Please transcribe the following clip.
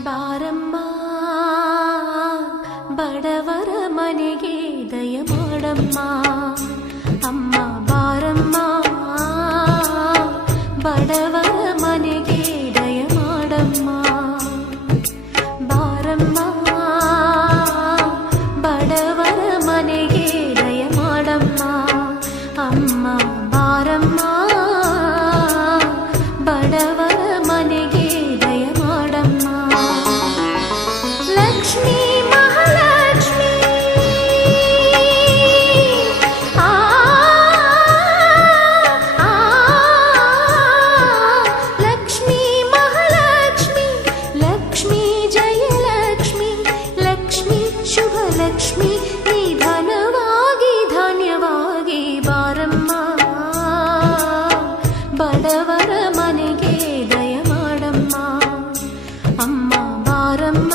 ಬಾರಮ್ಮ ಬಡವರ ಮನೆಗೆ ದಯ ಮಾಡಮ್ಮ ಅಮ್ಮ ಬಾರಮ್ಮ ಬಡವರ ಮನೆಗೆ ದಯ ಮಾಡಮ್ಮ ಬಾರಮ್ಮ ಬಡವರ ಮನೆಗೆ ದಯ ಮಾಡಮ್ಮ ಅಮ್ಮ ಬಾರಮ್ಮ ಬಡವರ ಮನೆಗೆ ದಯ ಮಾಡಮ್ಮ ಲಕ್ಷ್ಮೀ ಮಹಾಲಕ್ಷ್ಮೀ ಲಕ್ಷ್ಮೀ ಮಹಾಲಕ್ಷ್ಮಿ ಲಕ್ಷ್ಮೀ ಜಯಲಕ್ಷ್ಮಿ ಲಕ್ಷ್ಮೀ ಶುಭ ಲಕ್ಷ್ಮಿ ನಿಧನವಾಗಿ ಧಾನ್ಯವಾಗಿ ಬಾರಮ್ಮ ಬಡವರ ಮನೆಗೆ ದಯ ಮಾಡಮ್ಮ ಅಮ್ಮ ಬಾರಮ್ಮ